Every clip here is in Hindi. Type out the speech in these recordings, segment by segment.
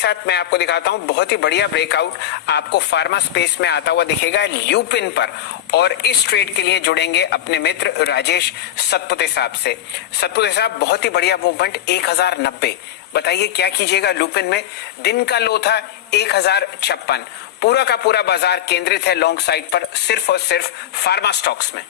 साथ मैं आपको दिखाता हूं बहुत ही बढ़िया ब्रेकआउट आपको फार्मा स्पेस में आता हुआ दिखेगा ल्यूपिन पर। और इस ट्रेड के लिए जुड़ेंगे अपने मित्र राजेश सतपुते साहब से। सतपुते साहब, बहुत ही बढ़िया मूवमेंट 1090। बताइए क्या कीजिएगा ल्यूपिन में। दिन का लो था 1056। पूरा का पूरा बाजार केंद्रित है लॉन्ग साइड पर, सिर्फ और सिर्फ फार्मा स्टॉक्स में।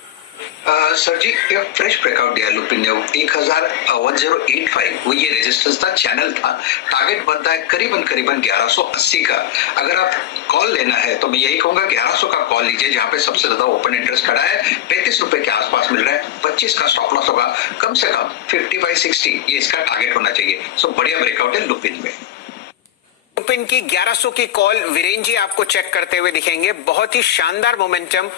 सर जी, ये फ्रेश ब्रेकआउट दिया लुपिन ने 1085, वो ये रेजिस्टेंस था, चैनल था। टारगेट बनता है करीबन 1180 का। अगर आप कॉल लेना है तो मैं यही कहूंगा 1100 का कॉल लीजिए, जहां पे सबसे ज्यादा ओपन इंटरेस्ट खड़ा है। 35 रुपए के आसपास मिल रहा है। 25 का स्टॉप लॉस होगा, कम से कम 50/60 ये इसका टारगेट होना चाहिए। सो बढ़िया ब्रेकआउट है लुपिन में। लुपिन की 1100 की कॉल वीरेन जी आपको चेक करते हुए दिखेंगे। बहुत ही शानदार मोमेंटम,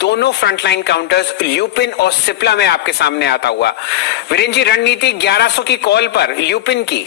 दोनों फ्रंटलाइन काउंटर्स ल्यूपिन और सिप्ला में आपके सामने आता हुआ। वीरेन जी, रणनीति 1100 की कॉल पर ल्यूपिन की।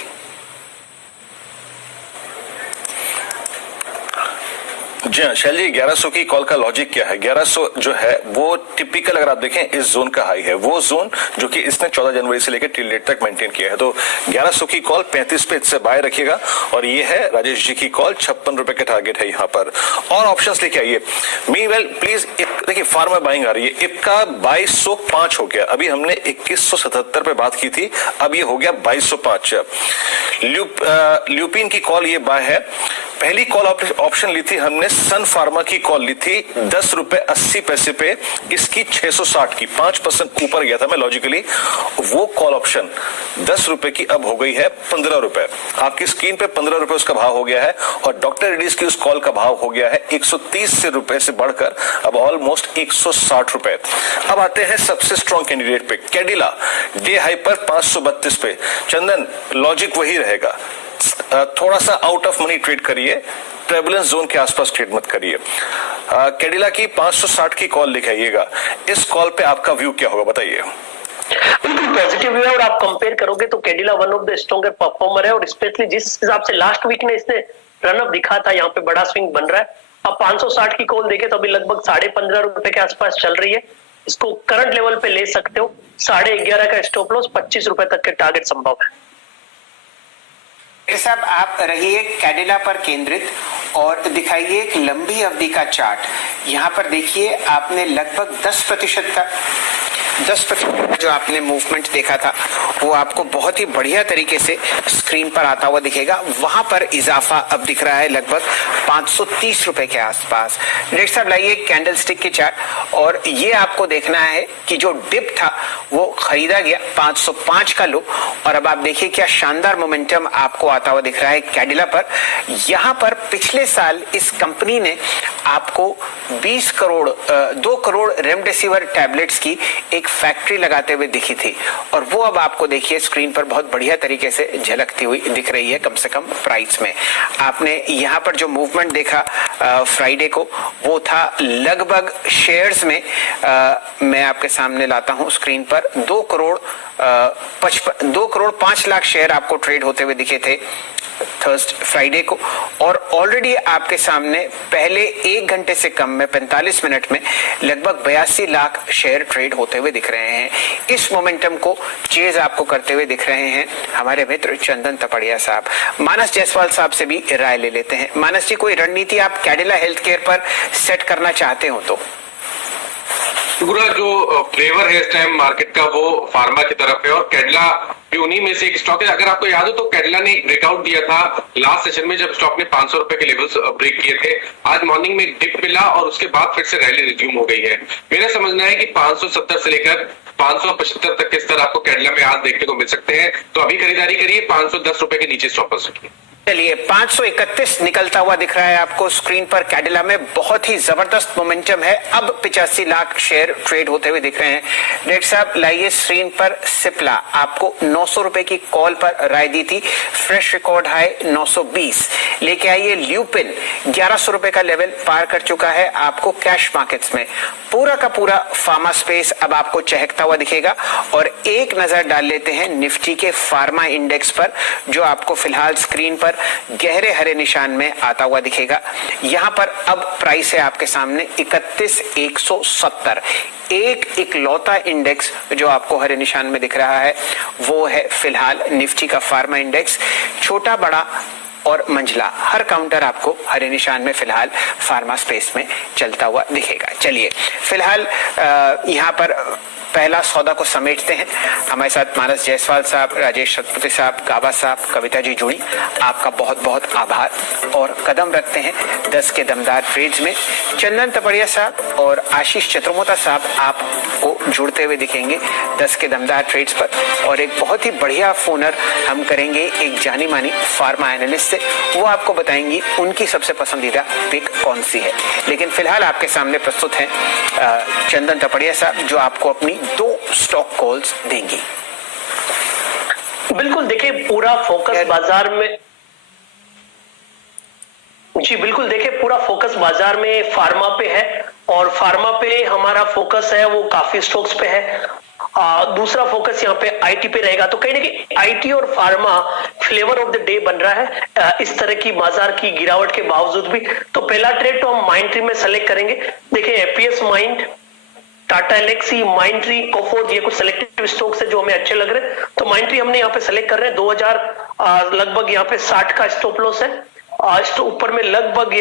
जी हाँ शैली, 1100 की कॉल का लॉजिक क्या है? 1100 जो है वो टिपिकल, अगर आप देखें, इस जोन का हाई है, वो जोन जो कि इसने 14 जनवरी से लेकर टिल डेट तक मेंटेन किया है। तो 1100 की कॉल 35 पे इससे बाय रखिएगा। और ये है राजेश जी की कॉल, 56 रुपए के टारगेट है यहाँ पर। और ऑप्शंस लेके आइए। मीनवेल प्लीज, देखिए फार्मा बाइंग आ रही है। इक्का 2205 हो गया। अभी हमने 2177 पे बात की थी, अब ये हो गया 2205। ल्यूपिन की कॉल ये बाय है। पहली कॉल ऑप्शन ली थी हमने, सन फार्मा की कॉल ली थी 10 रुपए 80 पैसे पे, इसकी 660 की 5% ऊपर गया था मैं लॉजिकली। वो कॉल ऑप्शन 10 रुपए की अब हो गई है 15 रुपए। आपकी स्क्रीन पे 15 रुपए उसका भाव हो गया है। और डॉक्टर रेड्डीज की उस कॉल का भाव हो गया है 130 रुपए से बढ़कर अब ऑलमोस्ट 160 रुपए। अब आते हैं सबसे स्ट्रॉन्ग कैंडिडेट पे, कैडिला डे हाई पर 532 पे। चंदन, लॉजिक वही रहेगा, थोड़ा सा आउट ऑफ मनी ट्रेड करिए, ट्रेबुलेंस जोन के आसपास ट्रेड मत करिए। कैडिला की 560 की कॉल दिखाइएगा। इस कॉल पे आपका व्यू क्या होगा, बताइए। बिल्कुल पॉजिटिव है। और आप कंपेयर करोगे तो Cadila one of the stronger performer है। और स्पेशली जिस हिसाब से लास्ट वीक में इसने रन अप दिखा था, यहाँ पे बड़ा स्विंग बन रहा है। अब 560 की कॉल देखे तो अभी लगभग 15.5 रुपए के आसपास चल रही है। इसको करंट लेवल पे ले सकते हो। 11.5 का स्टॉप लॉस, 25 रुपए तक के टारगेट संभव है। साहब, आप रहिए कैडिला पर केंद्रित और दिखाइए एक लंबी अवधि का चार्ट। यहाँ पर देखिए आपने लगभग 10% का जो आपने मूवमेंट देखा था वो आपको बहुत ही बढ़िया तरीके से स्क्रीन पर आता हुआ दिखेगा। वहां पर इजाफा अब दिख रहा है लगभग 530 रुपए के आसपास। डेट साहब, लाइए कैंडल स्टिक की चार्ट। और ये आपको देखना है कि जो डिप था वो खरीदा गया 505 का लो। और अब आप देखिए क्या शानदार मोमेंटम आपको आता हुआ दिख रहा है कैडिला पर। यहाँ पर पिछले साल इस कंपनी ने आपको 2 करोड़ रेमडेसिविर टैबलेट्स की एक फैक्ट्री लगाते हुए दिखी थी। और वो अब आपको देखिए स्क्रीन पर बहुत बढ़िया तरीके से झलकती हुई दिख रही है, कम से कम प्राइस में। आपने यहाँ पर जो मूवमेंट देखा फ्राइडे को, वो था लगभग शेयर्स में मैं आपके सामने लाता हूं स्क्रीन पर 2 करोड़ 5 लाख शेयर आपको ट्रेड होते हुए दिखे थे फ्राइडे को। और ऑलरेडी आपके सामने पहले 1 घंटे से कम में 45 मिनट में लगभग 82 लाख शेयर ट्रेड होते हुए दिख रहे हैं। इस मोमेंटम को चेज आपको करते हुए दिख रहे हैं हमारे मित्र चंदन तपड़िया साहब। मानस जायसवाल साहब से भी राय ले लेते हैं। मानस जी, कोई रणनीति आप कैडिला हेल्थ केयर पर सेट करना चाहते हो तो? पूरा जो फ्लेवर है इस टाइम मार्केट का वो फार्मा की तरफ है। और कैडिला उन्हीं में से एक स्टॉक है। अगर आपको याद हो तो कैडिला ने एक ब्रेकआउट दिया था लास्ट सेशन में, जब स्टॉक ने 500 रुपए के लेवल्स ब्रेक किए थे। आज मॉर्निंग में एक डिप मिला और उसके बाद फिर से रैली रिज्यूम हो गई है। मेरा समझना है कि 570 से लेकर 575 तक के स्तर आपको कैडिला में आज देखने को मिल सकते हैं। तो अभी खरीदारी करिए, 510 रुपए के नीचे स्टॉप लॉस रखिए। चलिए, 531 निकलता हुआ दिख रहा है आपको स्क्रीन पर कैडिला में। बहुत ही जबरदस्त मोमेंटम है। अब 85 लाख शेयर ट्रेड होते हुए दिख रहे हैं। डेट साहब, लाइए स्क्रीन पर सिप्ला। आपको 900 रुपए की कॉल पर राय दी थी, फ्रेश रिकॉर्ड हाई 920 लेके आइए। ल्यूपिन 1100 रुपए का लेवल पार कर चुका है आपको कैश मार्केट्स में। पूरा का पूरा फार्मा स्पेस अब आपको चहकता हुआ दिखेगा। और एक नजर डाल लेते हैं निफ्टी के फार्मा इंडेक्स पर, जो आपको फिलहाल स्क्रीन पर गहरे हरे निशान में आता हुआ दिखेगा। यहां पर अब प्राइस है आपके सामने 31,170। एक इकलौता इंडेक्स जो आपको हरे निशान में दिख रहा है वो है फिलहाल निफ्टी का फार्मा इंडेक्स। छोटा बड़ा और मंझला हर काउंटर आपको हरे निशान में फिलहाल फार्मा स्पेस में चलता हुआ दिखेगा। चलिए फिलहाल यहाँ पर पहला सौदा को समेटते हैं। हमारे साथ मानस जायसवाल साहब, राजेश शतपथी साहब, गाबा साहब, कविता जी जुड़ी, आपका बहुत बहुत आभार। और कदम रखते हैं 10 के दमदार ट्रेड्स में। चंदन तपड़िया साहब और आशीष चतुर्मोता साहब आपको जुड़ते हुए दिखेंगे 10 के दमदार ट्रेड्स पर। और एक बहुत ही बढ़िया फोनर हम करेंगे एक जानी मानी फार्मा एनालिस्ट से, वो आपको बताएंगी उनकी सबसे पसंदीदा पिक कौन सी है। लेकिन फिलहाल आपके सामने प्रस्तुत हैं चंदन तपड़िया साहब, जो आपको अपनी 2 स्टॉक कॉल्स देंगी। बिल्कुल, देखिए पूरा फोकस बाजार में जी बिल्कुल देखिए पूरा फोकस बाजार में फार्मा पे है और फार्मा पे हमारा फोकस है वो काफी स्टॉक्स पे है। दूसरा फोकस यहाँ पे आईटी पे रहेगा। तो कहीं ना कहीं आईटी और pharma flavour of the day बन रहा है इस तरह की बाजार की गिरावट के बावजूद भी। तो पहला ट्रेड तो हम माइंड ट्री में सेलेक्ट करेंगे। देखिए एपीएस माइंड, टाटा एलेक्सी, माइंडट्री, कोफोर्ज, ये कुछ सिलेक्टिव स्टॉक्स है जो हमें अच्छे लग रहे हैं। तो माइंडट्री हमने यहाँ पे सेलेक्ट कर रहे हैं। 2000 लगभग यहाँ पे 60 का स्टॉप लॉस है। ऊपर में लगभग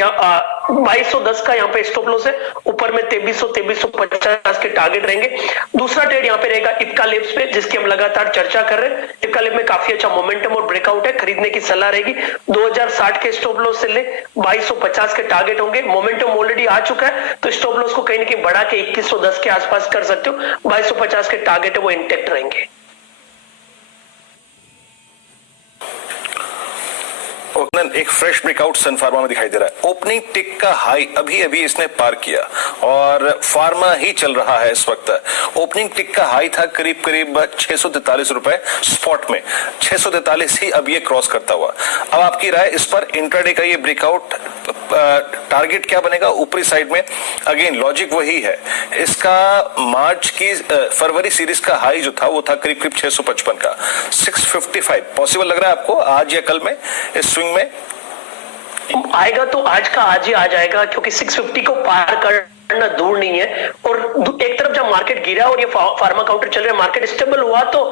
2210 का यहाँ पे स्टॉप लॉस है। ऊपर में 2350 के टारगेट रहेंगे। दूसरा ट्रेड यहाँ पे रहेगा इप्का लिप्स पे, जिसकी हम लगातार चर्चा कर रहे हैं। इप्का लिप में काफी अच्छा मोमेंटम और ब्रेकआउट है, खरीदने की सलाह रहेगी। 2060 के स्टॉप लॉस से ले 2250 के टारगेट होंगे। मोमेंटम ऑलरेडी आ चुका है, तो स्टॉप लॉस को कहीं ना कहीं बढ़ा के 2110 के आसपास कर सकते हो। 2250 के टारगेट है वो इंटेक्ट रहेंगे। एक फ्रेश ब्रेकआउट सन फार्मा में दिखाई दे रहा है। ओपनिंग टिक का हाई अभी अभी इसने पार किया और फार्मा ही चल रहा है इस वक्त। ओपनिंग टिक का हाई था करीब करीब 643 रुपए स्पॉट में, 643 ही अब ये क्रॉस करता हुआ। अब आपकी राय इस पर, इंट्राडे का ये ब्रेकआउट टारगेट क्या बनेगा ऊपरी साइड में? अगेन लॉजिक वही है, इसका मार्च की फरवरी सीरीज का हाई जो था वो था करीब करीब 655 का। 655 पॉसिबल लग रहा है आपको आज या कल में इस स्विंग में? आएगा तो आज का आज ही आ जाएगा, क्योंकि 650 को पार करना दूर नहीं है। और एक तरफ जब मार्केट गिरा और ये फार्मा काउंटर चल रहा है, मार्केट स्टेबल हुआ तो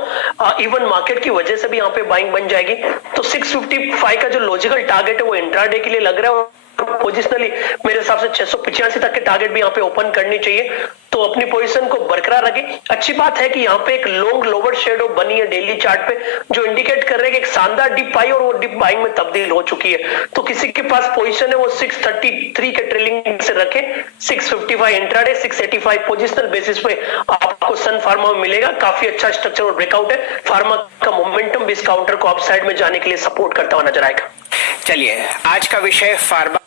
इवन मार्केट की वजह से भी यहाँ पे बाइंग बन जाएगी। तो 655 का जो लॉजिकल टारगेट है वो इंट्राडे के लिए लग रहा है। पोजिशनली मेरे हिसाब से 685 तक के टारगेट भी यहाँ पे ओपन करनी चाहिए। तो अपनी पोजीशन को बरकरार रखें। अच्छी बात है कि यहाँ पे एक लॉन्ग लोअर शेडो बनी है डेली चार्ट पे, जो इंडिकेट कर रहे हैं कि एक शानदार डिप आई और वो डिप बाइंग में तब्दील हो चुकी है। तो किसी के पास पोजीशन है वो 633 के ट्रेलिंग से रखें। 655 इंट्राडे, 685 पोजिशनल बेसिस पे आपको सन फार्मा में मिलेगा। काफी अच्छा स्ट्रक्चर और ब्रेकआउट है। फार्मा का मोमेंटम भी इस काउंटर को अपसाइड में जाने के लिए सपोर्ट करता हुआ नजर आएगा। चलिए आज का विषय फार्मा